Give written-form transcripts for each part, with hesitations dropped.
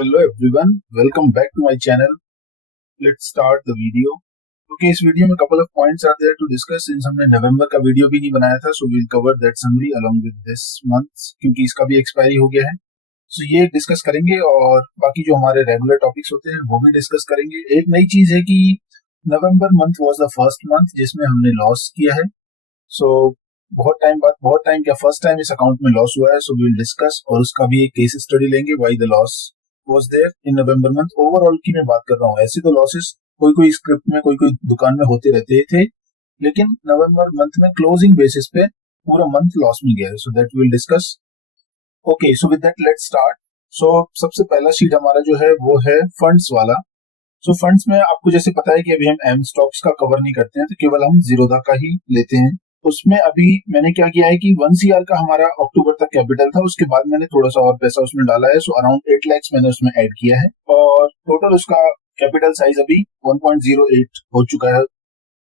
Hello everyone, welcome back to my channel. Let's start the video. Okay, इस video में couple of points are there to discuss. Since हमने नवंबर का video भी नहीं बनाया था, so we'll cover that summary along with this month क्योंकि इसका भी एक्सपायरी हो गया है. So ये डिस्कस करेंगे और बाकी जो हमारे रेगुलर टॉपिक्स होते हैं वो भी डिस्कस करेंगे. एक नई चीज है कि November month was the first month जिसमें हमने लॉस किया है. So बहुत टाइम क्या फर्स्ट टाइम इस अकाउंट में लॉस हुआ है. सो वील डिस्कस और उसका भी एक केस स्टडी लेंगे why the loss was there in November month. Overall की मैं बात कर रहा हूँ. ऐसे तो लॉसेस कोई स्क्रिप्ट में कोई दुकान में होते रहते थे, लेकिन नवंबर मंथ में क्लोजिंग बेसिस पे पूरा मंथ लॉस में गया है. So that will discuss. Okay, so with that let's start. So सबसे पहला शीट हमारा जो है वो है फंड्स वाला. सो फंड्स में आपको जैसे पता है कि अभी हम एम स्टॉक्स का कवर नहीं करते हैं, तो केवल हम जीरोधा का ही लेते हैं. उसमें अभी मैंने क्या किया है कि 1 CR का हमारा अक्टूबर तक कैपिटल था, उसके बाद मैंने थोड़ा सा और पैसा उसमें डाला है. सो अराउंड 8 lakhs मैंने उसमें ऐड किया है और टोटल उसका कैपिटल साइज अभी 1.08 हो चुका है.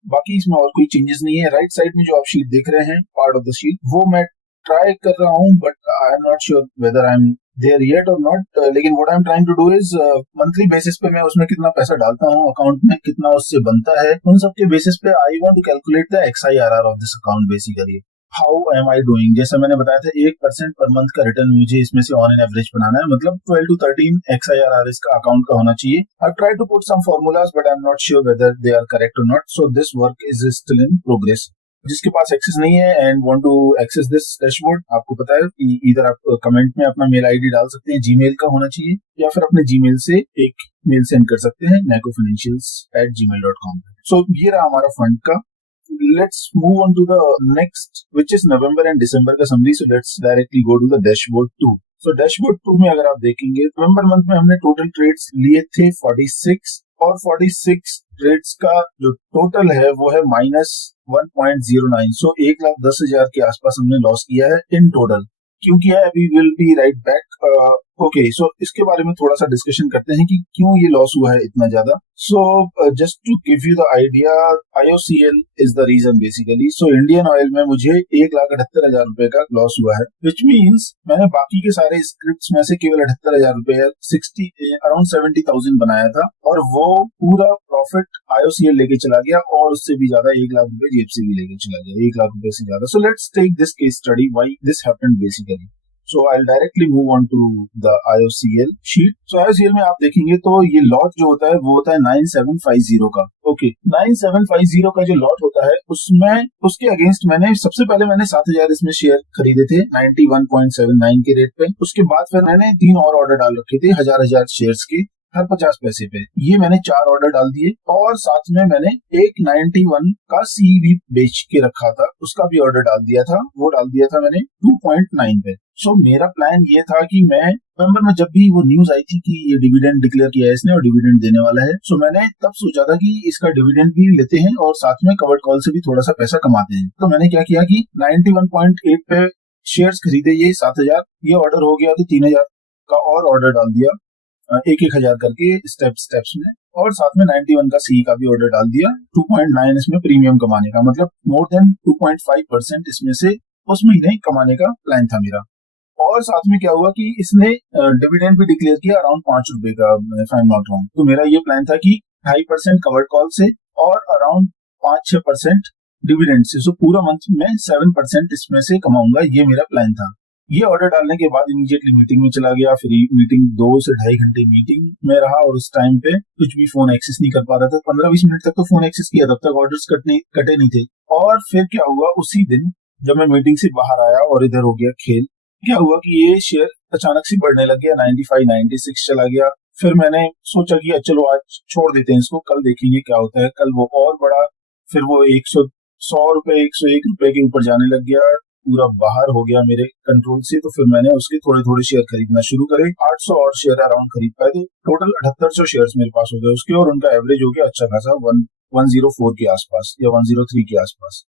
बाकी इसमें और कोई चेंजेस नहीं है. राइट साइड में जो आप शीट देख रहे हैं, पार्ट ऑफ द शीट, वो मैं ट्राई कर रहा हूँ but I am not sure whether I am there yet और नॉट. लेकिन what I am trying to do is monthly basis पे मैं उसमें कितना पैसा डालता हूँ अकाउंट में, कितना उससे बनता है, उन सब के बेसिस पे I want to calculate the XIRR of this account. Basically how am I doing, जैसे मैंने बताया था 1% पर मंथ का रिटर्न मुझे इसमें से ऑन एन एवरेज बनाना है. मतलब 12 to 13 XIRR इसका अकाउंट का होना चाहिए. I try to put some formulas but I am not sure whether they are correct or not. So this work is still in progress. जिसके पास एक्सेस नहीं है and want to access this dashboard, आपको पता है कि इधर आप कमेंट में अपना मेल आईडी डाल सकते हैं, जीमेल का होना चाहिए, या फिर अपने जीमेल से एक मेल सेंड कर सकते हैं nacofinancials@gmail.com. सो ये रहा हमारा फंड का. Let's move on to the next, which is November and December का summary. So let's directly go to the dashboard 2. So dashboard 2 में अगर आप देखेंगे, नवंबर मंथ में हमने टोटल ट्रेड्स लिए थे 46 और 46 ट्रेड्स का जो टोटल है वो है -1.09. सो 1,10,000 के आसपास हमने लॉस किया है इन टोटल. क्यों किया है अभी will be right back. Okay, so इसके बारे में थोड़ा सा डिस्कशन करते हैं कि क्यों ये लॉस हुआ है इतना ज्यादा. So just to give you the idea, IOCL is the reason basically. So Indian oil में मुझे 1,78,000 रुपए का लॉस हुआ है, विच मीन्स मैंने बाकी के सारे स्क्रिप्ट्स में से केवल 78,000 रुपए, अराउंड 70,000 बनाया था और वो पूरा प्रॉफिट IOCL लेके चला गया और उससे भी ज्यादा 1 लाख रुपए जेब से भी लेके चला गया, 1 लाख रुपए से ज्यादा. So let's take this case study why this happened basically. So I'll directly move on to the IOCL sheet. So IOCL में आप देखेंगे तो ये लॉट जो होता है वो होता है 9750 का. ओके, 9750 का जो लॉट होता है उसमें उसके अगेंस्ट सबसे पहले मैंने 7,000 इसमें शेयर खरीदे थे 91.79 के रेट पे. उसके बाद फिर मैंने 3 और ऑर्डर डाल रखे थे 1,000 शेयर्स के हर 50 पैसे पे. ये मैंने 4 ऑर्डर डाल दिए और साथ में मैंने एक 91 का सी भी बेच के रखा था, उसका भी ऑर्डर डाल दिया था. वो डाल दिया था मैंने 2.9 पे. सो मेरा प्लान ये था कि मैं नवंबर में जब भी वो न्यूज आई थी कि ये डिविडेंड डिक्लेयर किया है इसने और डिविडेंड देने वाला है, सो मैंने तब सोचा था कि इसका डिविडेंड भी लेते हैं और साथ में कवर्ड कॉल से भी थोड़ा सा पैसा कमाते हैं. तो मैंने क्या किया कि 91.8 पे शेयर्स खरीदे ये 7,000, ये ऑर्डर हो गया तो 3,000 का और ऑर्डर डाल दिया, एक 1,000 करके स्टेप्स में, और साथ में 91 का सी का भी ऑर्डर डाल दिया. 2.9 इसमें प्रीमियम कमाने का, मतलब मोर देन 2.5% इसमें से उस महीने कमाने का प्लान था मेरा. और साथ में क्या हुआ कि इसने डिविडेंड भी डिक्लेयर किया अराउंड 5 रुपए का, if I am not wrong. तो मेरा ये प्लान था कि 2.5% कवर्ड कॉल से और अराउंड 5-6% डिविडेंड से. सो पूरा मंथ में 7% इसमें से कमाऊंगा, ये मेरा प्लान था. ये ऑर्डर डालने के बाद इमीडिएटली मीटिंग में चला गया. फिर मीटिंग 2 से 2.5 घंटे मीटिंग में रहा और उस टाइम पे कुछ भी फोन एक्सेस नहीं कर पा रहा था. 15-20 मिनट तक तो फोन एक्सेस किया, तब तक ऑर्डर्स कटे नहीं थे. और फिर क्या हुआ, उसी दिन जब मैं मीटिंग से बाहर आया और इधर हो गया खेल, क्या हुआ कि ये शेयर अचानक से बढ़ने लग गया, 95-96 चला गया. फिर मैंने सोचा कि चलो आज छोड़ देते हैं इसको, कल देखेंगे क्या होता है. कल वो और बढ़ा, फिर वो 100 रुपए 101 रुपए के ऊपर जाने लग गया, पूरा बाहर हो गया मेरे कंट्रोल से. तो फिर मैंने उसके थोड़े शेयर खरीदना शुरू करे. 800 और शेयर अराउंड खरीद पाए, तो टोटल 7800 शेयर मेरे पास हो गए उसके, और उनका एवरेज हो गया अच्छा खासा 104 के आसपास या 103 के आसपास.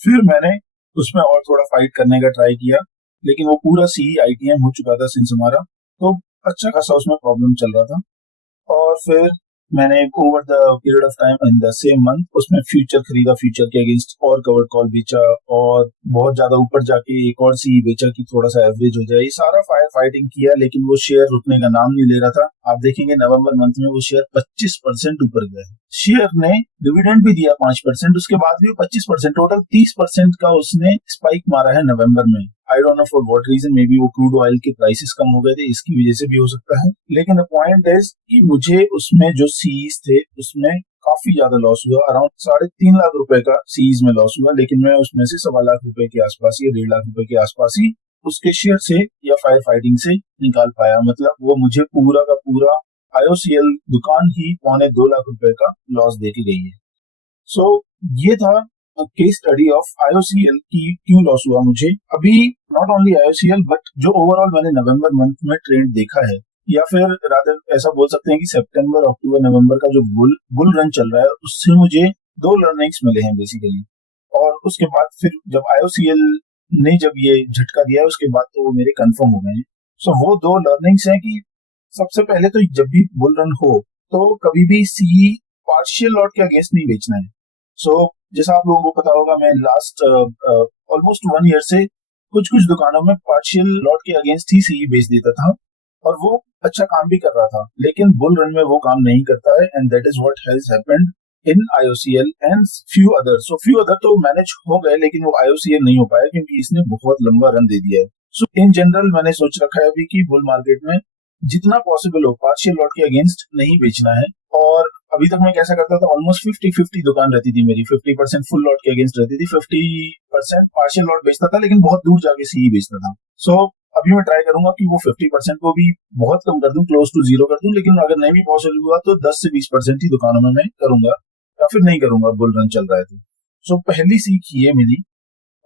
फिर मैंने उसमें और थोड़ा फाइट करने का ट्राई किया, लेकिन वो पूरा CE ITM हो चुका था सिंस हमारा, तो अच्छा खासा उसमें प्रॉब्लम चल रहा था. और फिर मैंने over the period of time in the same month उसमें फ्यूचर खरीदा, फ्यूचर के अगेंस्ट और कवर्ड कॉल बेचा और बहुत ज्यादा ऊपर जाके एक और सी बेचा कि थोड़ा सा एवरेज हो जाए। ये सारा फायर फाइटिंग किया, लेकिन वो शेयर रुकने का नाम नहीं ले रहा था। आप देखेंगे नवंबर मंथ में वो शेयर 25% ऊपर गया। शेयर ने डिविडेंड भी दिया 5%, उसके बाद भी 25%, टोटल 30% का उसने स्पाइक मारा है नवंबर में। I don't know for what reason, maybe वो क्रूड ऑयल के प्राइसेस कम हो गए थे, इसकी वजह से भी हो सकता है। लेकिन द पॉइंट इज कि मुझे उसमें जो सीज थे उसमें काफी ज्यादा लॉस हुआ, अराउंड 3.5 लाख रुपए का सीज में लॉस हुआ। लेकिन मैं उसमें से 1.25 लाख रुपए के आसपास या 1.5 लाख रुपए के आसपास ही उसके शेयर से या फायर फाइटिंग से निकाल पाया। मतलब वो मुझे पूरा का पूरा आईओसीएल दुकान ही 1.25 लाख रुपए का लॉस देके गई है। सो ये था केस स्टडी ऑफ आईओसीएल की क्यों लॉस हुआ मुझे। अभी नॉट ओनली आईओसीएल बट जो ओवरऑल मैंने नवंबर मंथ में ट्रेंड देखा है, या फिर रादर ऐसा बोल सकते हैं कि सितंबर अक्टूबर नवंबर का जो बुल रन चल रहा है, उससे मुझे 2 लर्निंग्स मिले हैं बेसिकली। और उसके बाद फिर जब आईओसीएल ने जब ये झटका दिया उसके बाद तो वो मेरे कंफर्म हो गए हैं। सो वो 2 लर्निंग्स हैं कि सबसे पहले तो जब भी बुल रन हो तो कभी भी सी पार्शियल लॉट के अगेंस्ट नहीं बेचना है। सो जैसा आप लोगों को पता होगा, मैं लास्ट ऑलमोस्ट 1 ईयर से कुछ कुछ दुकानों में पार्शियल लॉट के अगेंस्ट ही सीई बेच देता था और वो अच्छा काम भी कर रहा था। लेकिन बुल रन में वो काम नहीं करता है, and that is what has happened in IOCL and few other. So few other तो मैनेज हो गए, लेकिन वो आईओसीएल नहीं हो पाया क्योंकि इसने बहुत लंबा रन दे दिया है। सो इन जनरल मैंने सोच रखा है अभी कि बुल मार्केट में जितना पॉसिबल हो पार्शियल लॉट के अगेंस्ट नहीं बेचना है। और अभी तक मैं कैसा करता था, ऑलमोस्ट 50-50 दुकान रहती थी मेरी। 50% फुल लॉट के अगेंस्ट रहती थी, 50% पार्शियल लॉट बेचता था, लेकिन बहुत दूर जाके सी बेचता था। सो अभी मैं ट्राई करूंगा कि वो 50% को भी बहुत कम कर दूं, क्लोज टू जीरो कर दूं। लेकिन अगर नहीं भी पॉसिबल हुआ तो 10 से 20% ही दुकानों में मैं करूंगा, या फिर नहीं करूंगा बुल रन चल रहा है तो। सो पहली सीख ये मेरी।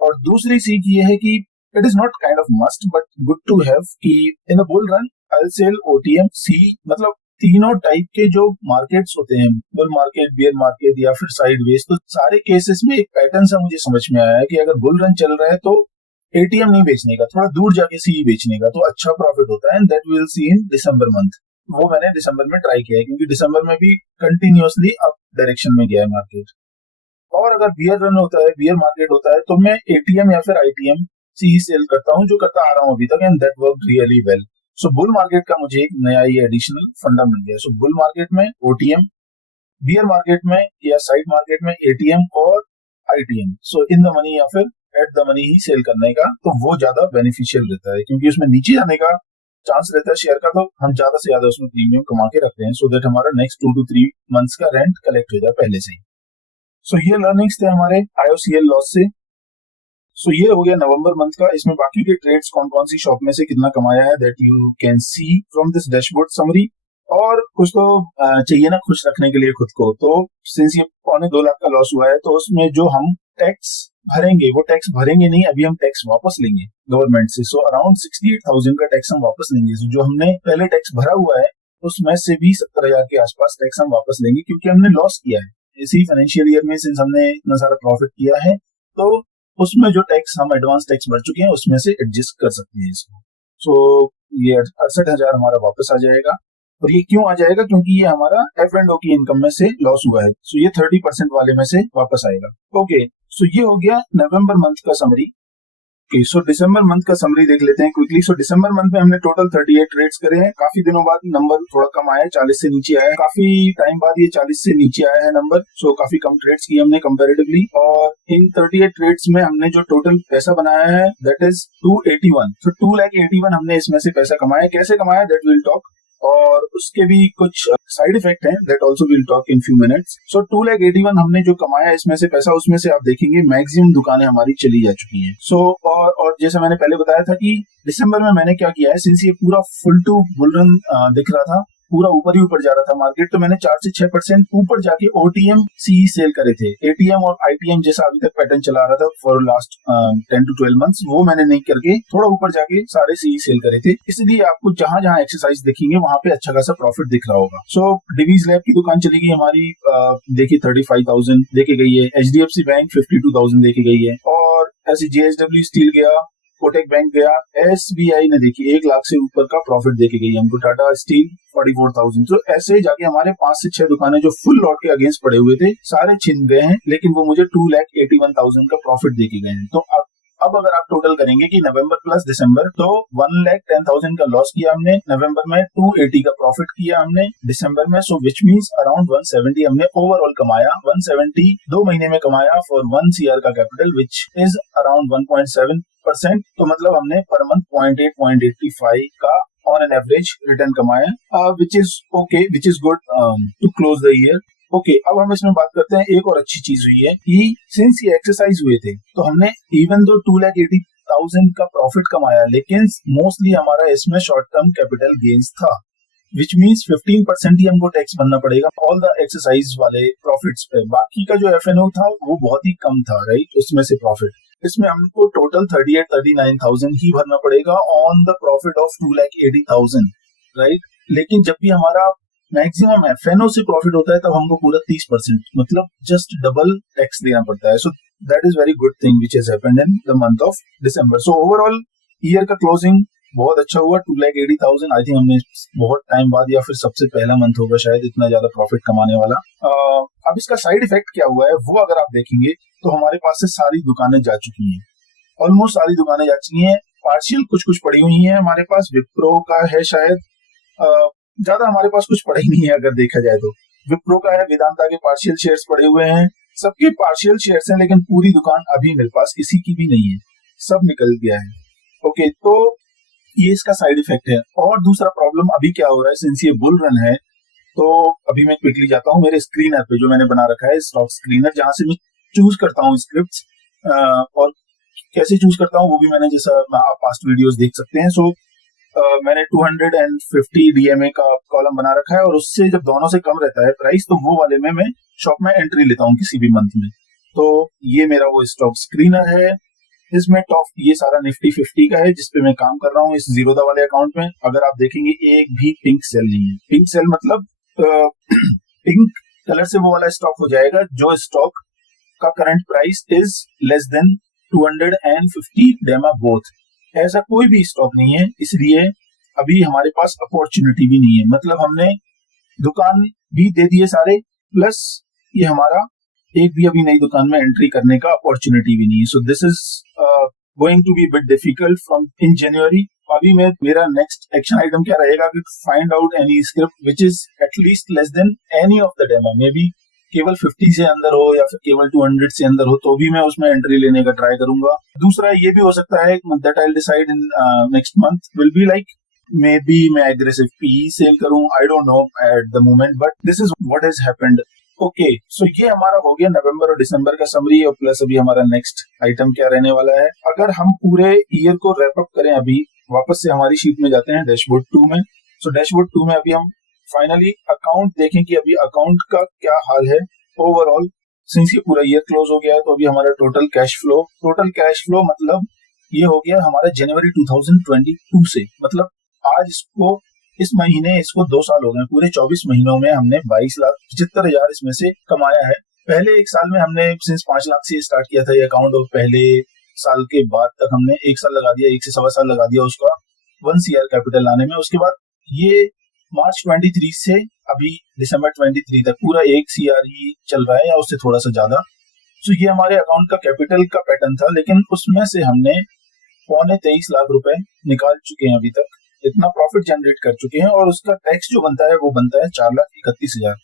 और दूसरी सीख ये है कि it is not kind of must but good to have कि in a bull run I sell OTM C, मतलब तीनों टाइप के जो मार्केट्स होते हैं, बुल मार्केट, बियर मार्केट या फिर साइडवेज, तो सारे केसेस में एक पैटर्न सा मुझे समझ में आया है कि अगर बुल रन चल रहा है तो एटीएम नहीं बेचने का, थोड़ा दूर जाके सी बेचने का, तो अच्छा प्रॉफिट होता है। And that will see in December month. वो मैंने दिसंबर में ट्राई किया है क्योंकि दिसंबर में भी कंटिन्यूअसली अप डायरेक्शन में गया है मार्केट। और अगर बियर रन होता है, बियर मार्केट होता है, तो मैं एटीएम या फिर आईटीएम से ही सेल करता हूँ, जो करता आ रहा हूँ अभी तक, and that work really well. So bull market का मुझे एक नया ये एडिशनल फंडा मिल गया। सो बुल मार्केट में ओटीएम, बियर मार्केट में या साइड मार्केट में एटीएम और ITM. So in the money या फिर एट द मनी ही सेल करने का, तो वो ज्यादा बेनिफिशियल रहता है क्योंकि उसमें नीचे जाने का चांस रहता है शेयर का, तो हम ज्यादा से ज्यादा उसमें प्रीमियम कमा के रखते हैं सो दैट हमारा नेक्स्ट 2 to 3 मंथ्स का रेंट कलेक्ट हो जाए पहले से ही। सो ये लर्निंग्स थे हमारे आईओसीएल लॉस से। सो ये हो गया नवंबर मंथ का। इसमें बाकी के ट्रेड्स कौन कौन सी शॉप में से कितना कमाया है that you can see from this dashboard summary. और कुछ तो चाहिए ना खुश रखने के लिए खुद को, तो सिंस ये 2.25 लाख का लॉस हुआ है तो उसमें जो हम टैक्स भरेंगे वो टैक्स भरेंगे नहीं, अभी हम टैक्स वापस लेंगे गवर्नमेंट से। सो अराउंड 68,000 का टैक्स हम वापस लेंगे। जो हमने पहले टैक्स भरा हुआ है उसमें से भी 70,000 के आसपास टैक्स हम वापस लेंगे क्योंकि हमने लॉस किया है इसी फाइनेंशियल ईयर में। सिंस हमने इतना सारा प्रॉफिट किया है तो उसमें जो टैक्स हम एडवांस टैक्स भर चुके हैं उसमें से एडजस्ट कर सकते हैं इसको। सो ये 68,000 हमारा वापस आ जाएगा। और ये क्यों आ जाएगा? क्योंकि ये हमारा एफ एंड ओ की इनकम में से लॉस हुआ है। सो ये 30% वाले में से वापस आएगा। ओके, सो ये हो गया नवंबर मंथ का समरी। सो दिसंबर मंथ का समरी देख लेते हैं क्विकली। सो दिसंबर मंथ में हमने टोटल 38 ट्रेड्स करे हैं। काफी दिनों बाद नंबर थोड़ा कम आया है, 40 से नीचे आया है। काफी टाइम बाद ये 40 से नीचे आया है नंबर। सो काफी कम ट्रेड्स किए हमने कंपैरेटिवली। और इन 38 ट्रेड्स में हमने जो टोटल पैसा बनाया है दैट इज 281। सो 2,81,000 हमने इसमें से पैसा कमाया। कैसे कमाया दैट विल टॉक, और उसके भी कुछ साइड इफेक्ट हैं that also will talk in few minutes. So 2,81,000 हमने जो कमाया इसमें से पैसा, उसमें से आप देखेंगे मैक्सिमम दुकानें हमारी चली जा चुकी हैं। सो और जैसे मैंने पहले बताया था कि दिसंबर में मैंने क्या किया है, सिंस ये पूरा फुल टू बुल रन दिख रहा था, पूरा ऊपर ही ऊपर जा रहा था मार्केट, तो मैंने 4 से 6% ऊपर जाके ओटीएम सी सेल करे थे। एटीएम और आईटीएम जैसा अभी तक पैटर्न चला रहा था फॉर लास्ट 10 to 12 मंथ्स, वो मैंने नहीं करके थोड़ा ऊपर जाके सारे सी सेल करे थे। इसलिए आपको जहां जहां एक्सरसाइज दिखेंगे वहां पे अच्छा खासा प्रॉफिट दिख रहा होगा। सो डिवीज लैब की दुकान चली गई हमारी, देखिए 35,000 लेके गई है। एचडीएफसी बैंक 52,000 लेके गई है। और ऐसे जेएसडब्ल्यू स्टील गया कोटक बैंक गया, एसबीआई ने देखिए 1 लाख से ऊपर का प्रॉफिट देके गई हमको, टाटा स्टील 44,000। तो ऐसे जाके हमारे 5 से 6 दुकानें जो फुल लॉट के अगेंस्ट पड़े हुए थे सारे छिन गए हैं, लेकिन वो मुझे 2,81,000 का प्रॉफिट देके गए हैं। तो अब अगर आप टोटल करेंगे कि नवंबर प्लस दिसंबर, तो 1,10,000 का लॉस किया हमने, नवंबर में 280 का प्रॉफिट किया हमने दिसंबर में, सो विच मींस अराउंड 170 हमने ओवरऑल कमाया। 170 2 महीने में कमाया फॉर 1 CR का कैपिटल, विच इज अराउंड 1.7%। तो मतलब हमने पर मंथ 0.85 का ऑन एन एवरेज रिटर्न कमाया, which is okay, which is good to close the year. Okay, अब हम इसमें बात करते हैं। एक और अच्छी चीज हुई है कि सिंस ये एक्सरसाइज हुए थे तो हमने इवन दो 2,80,000 का प्रॉफिट कमाया, लेकिन मोस्टली हमारा इसमें शॉर्ट टर्म कैपिटल गेन्स था, विच मीन्स 15% ही हमको टैक्स भरना पड़ेगा ऑल द एक्सरसाइज वाले प्रॉफिट्स पे। बाकी का जो FNO था वो बहुत ही कम था, राइट, उसमें से प्रॉफिट। इसमें हमको टोटल 38,39,000 ही भरना पड़ेगा on the profit of 2,80,000, right. लेकिन जब भी हमारा मैक्सिमम FNO से प्रॉफिट होता है तब हमको पूरा 30%, मतलब जस्ट डबल टैक्स देना पड़ता है। So that is very good thing which has happened in the month of December. So overall year का क्लोजिंग बहुत अच्छा हुआ, 2,80,000। आई थिंक हमने बहुत टाइम बाद या फिर सबसे पहला मंथ होगा शायद इतना ज्यादा प्रॉफिट कमाने वाला। अब इसका साइड इफेक्ट क्या हुआ है वो अगर आप देखेंगे तो हमारे पास से सारी दुकानें जा चुकी हैं, ऑलमोस्ट सारी दुकानें जा चुकी हैं। पार्शियल कुछ कुछ पड़ी हुई हैं हमारे पास, विप्रो का है शायद, ज्यादा हमारे पास कुछ पड़ा ही नहीं है अगर देखा जाए तो। विप्रो का है, वेदांता के पार्शियल शेयर्स पड़े हुए हैं, सबके पार्शियल शेयर्स हैं, लेकिन पूरी दुकान अभी मेरे पास किसी की भी नहीं है, सब निकल गया है। ओके, तो ये इसका साइड इफेक्ट है। और दूसरा प्रॉब्लम अभी क्या हो रहा है, सिंस ये बुल रन है, तो अभी मैं क्विकली जाता हूँ मेरे स्क्रीनर पे जो मैंने बना रखा है, स्टॉक स्क्रीनर, जहां से मैं चूज करता हूँ स्क्रिप्ट, और कैसे चूज करता हूँ वो भी मैंने, जैसा आप पास्ट वीडियोस देख सकते हैं। सो मैंने 250 DMA का कॉलम बना रखा है, और उससे जब दोनों से कम रहता है प्राइस तो वो वाले में मैं शॉप में एंट्री लेता हूँ किसी भी मंथ में। तो ये मेरा वो स्टॉक स्क्रीनर है। इसमें टॉप ये सारा निफ्टी 50 का है जिसपे मैं काम कर रहा हूँ इस जीरोधा वाले अकाउंट में। अगर आप देखेंगे एक भी पिंक सेल नहीं है। पिंक सेल मतलब पिंक कलर से वो वाला स्टॉक हो जाएगा जो स्टॉक का current price is less than 250 डेमा बोथ। ऐसा कोई भी स्टॉक नहीं है, इसलिए अभी हमारे पास अपॉर्चुनिटी भी नहीं है। मतलब हमने दुकान भी दे दिए सारे, प्लस ये हमारा एक भी अभी नई दुकान में एंट्री करने का अपॉर्चुनिटी भी नहीं है। So this is going to be bit difficult from in January. अभी मैं मेरा नेक्स्ट एक्शन आइटम क्या रहेगा कि find out any script which is at least less than any of the demo, maybe केवल 50 से अंदर हो या फिर केवल 200 से अंदर हो, तो भी मैं उसमें एंट्री लेने का ट्राई करूंगा। दूसरा ये भी हो सकता है that I will decide in next month will be like maybe मैं एग्रेसिव PE सेल करूं, I don't know at the moment, but this is what has happened. Okay, so ये हमारा हो गया नवंबर और दिसंबर का समरी, और प्लस अभी हमारा नेक्स्ट आइटम क्या रहने वाला है। अगर हम पूरे ईयर को रैप अप करें, अभी वापस से हमारी शीट में जाते हैं डैशबोर्ड 2 में। सो डैशबोर्ड 2 में अभी हम फाइनली अकाउंट देखें कि अभी अकाउंट का क्या हाल है ओवरऑल। सिंस ये पूरा ईयर क्लोज हो गया है तो अभी हमारा टोटल कैश फ्लो मतलब ये हो गया हमारा जनवरी 2022 से, मतलब आज इसको इस महीने इसको 2 साल हो गए। पूरे 24 महीनों में हमने 22,75,000 इसमें से कमाया है। पहले एक साल में हमने सिंस 5 लाख से स्टार्ट किया था ये अकाउंट, और पहले साल के बाद तक हमने 1 साल लगा दिया, 1 से सवा साल लगा दिया उसका 1 CR कैपिटल लाने में। उसके बाद ये मार्च 23 से अभी दिसंबर 23 तक पूरा 1 CR ही चल रहा है या उससे थोड़ा सा ज्यादा। तो ये हमारे अकाउंट का कैपिटल का पैटर्न था, लेकिन उसमें से हमने 23 लाख रुपए निकाल चुके हैं अभी तक, इतना प्रॉफिट जनरेट कर चुके हैं, और उसका टैक्स जो बनता है वो बनता है 4,31,000।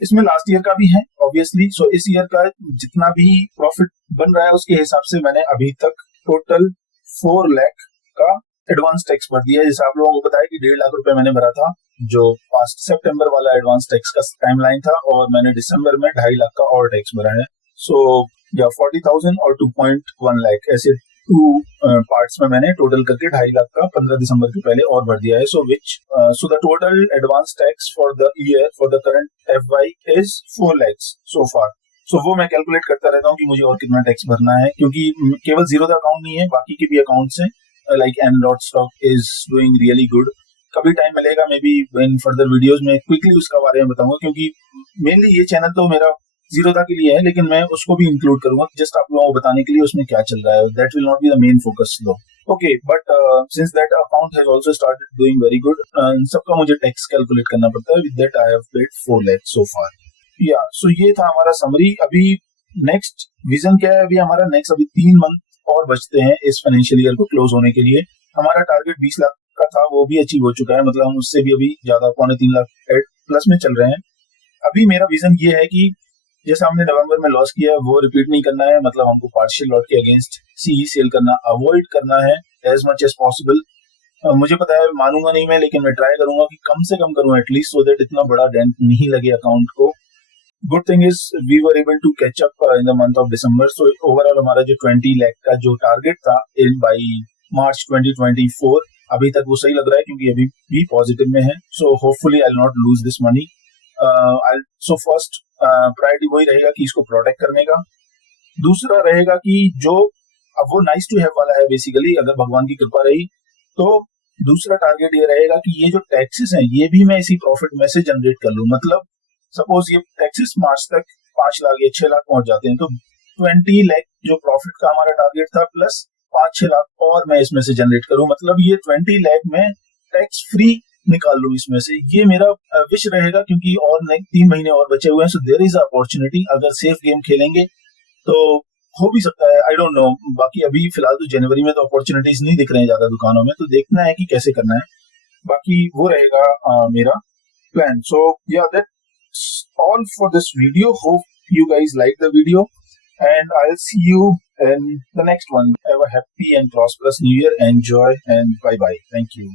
इसमें लास्ट ईयर का भी है ऑब्वियसली। सो इस ईयर का जितना भी प्रॉफिट बन रहा है उसके हिसाब से मैंने अभी तक टोटल 4 लाख का एडवांस टैक्स भर दिया है। जैसे आप लोगों को पता है कि 1.5 लाख रुपए मैंने भरा था, जो पास्ट सितंबर वाला एडवांस टैक्स का टाइमलाइन था, और मैंने दिसंबर में 2.5 लाख का और टैक्स भरा है। सो या 40,000 और 2.1 लाख ऐसे 2 पार्ट्स में मैंने टोटल करके 2.5 लाख का 15 दिसंबर के पहले और भर दिया है। So the total advance tax for the year for the current FY is 4 lakhs सो फार। सो वो मैं कैलकुलेट करता रहता हूँ कि मुझे और कितना टैक्स भरना है, क्योंकि केवल जीरो अकाउंट नहीं है, बाकी के भी अकाउंट्स हैं, लाइक एनडॉट stock is doing really good. कभी टाइम मिलेगा maybe in further videos में क्विकली उसका बारे में बताऊंगा, क्योंकि मेनली ये चैनल तो मेरा जीरोधा के लिए है, लेकिन मैं उसको भी इंक्लूड करूंगा जस्ट आप लोगों को बताने के लिए उसमें क्या चल रहा है। That will not be the main focus though. Okay but since that account has also started doing very good, सबका मुझे टैक्स कैलकुलेट करना पड़ता है. With that I have paid 4 lakh so far. या सो ये था हमारा समरी. अभी नेक्स्ट विजन क्या है? अभी हमारा नेक्स्ट अभी 3 मंथ और बचते हैं इस फाइनेंशियल ईयर को क्लोज होने के लिए. हमारा टारगेट 20 लाख का था, वो भी अचीव हो चुका है. मतलब हम उससे भी अभी ज्यादा 2.25 लाख प्लस में चल रहे हैं. अभी मेरा विजन ये है कि जैसा हमने नवंबर में लॉस किया है वो रिपीट नहीं करना है. मतलब हमको पार्शियल लॉट के अगेंस्ट सीई सेल करना अवॉइड करना है एज मच एज पॉसिबल. मुझे पता है मानूंगा नहीं मैं, लेकिन मैं ट्राई करूंगा कि कम से कम करूं एटलीस्ट, सो दैट इतना बड़ा डेंट नहीं लगे अकाउंट को. Good thing is we were able to catch up in the month of December. So overall हमारा जो 20 लाख का जो टारगेट था इन बाई मार्च 2024, अभी तक वो सही लग रहा है क्योंकि अभी भी पॉजिटिव में है. So hopefully I will not lose this money. So first priority वही रहेगा कि इसको प्रोटेक्ट करने का. दूसरा रहेगा कि जो अब वो नाइस टू हैव वाला है बेसिकली, अगर भगवान की कृपा रही तो दूसरा टारगेट ये रहेगा कि ये जो टैक्सेस हैं ये भी मैं इसी प्रॉफिट में से जनरेट कर लूं. मतलब सपोज ये टैक्सेस मार्च तक 5 लाख या 6 लाख पहुंच जाते हैं तो 20 लाख जो प्रॉफिट का हमारा टारगेट था प्लस 5-6 लाख और मैं इसमें से जनरेट करूं. मतलब ये 20 लाख में टैक्स फ्री निकाल लूं इसमें से. ये मेरा विश रहेगा क्योंकि और 3 महीने और बचे हुए हैं. So there is opportunity. अगर सेफ गेम खेलेंगे तो हो भी सकता है, आई डोंट नो. बाकी अभी फिलहाल तो जनवरी में तो अपॉर्चुनिटीज नहीं दिख रहे हैं ज्यादा दुकानों में, तो देखना है कि कैसे करना है. बाकी वो रहेगा मेरा प्लान. सो या that's all for this video. Hope you guys like the video and I'll see you in the next one. Have a happy and prosperous new year. Enjoy and bye bye. Thank you.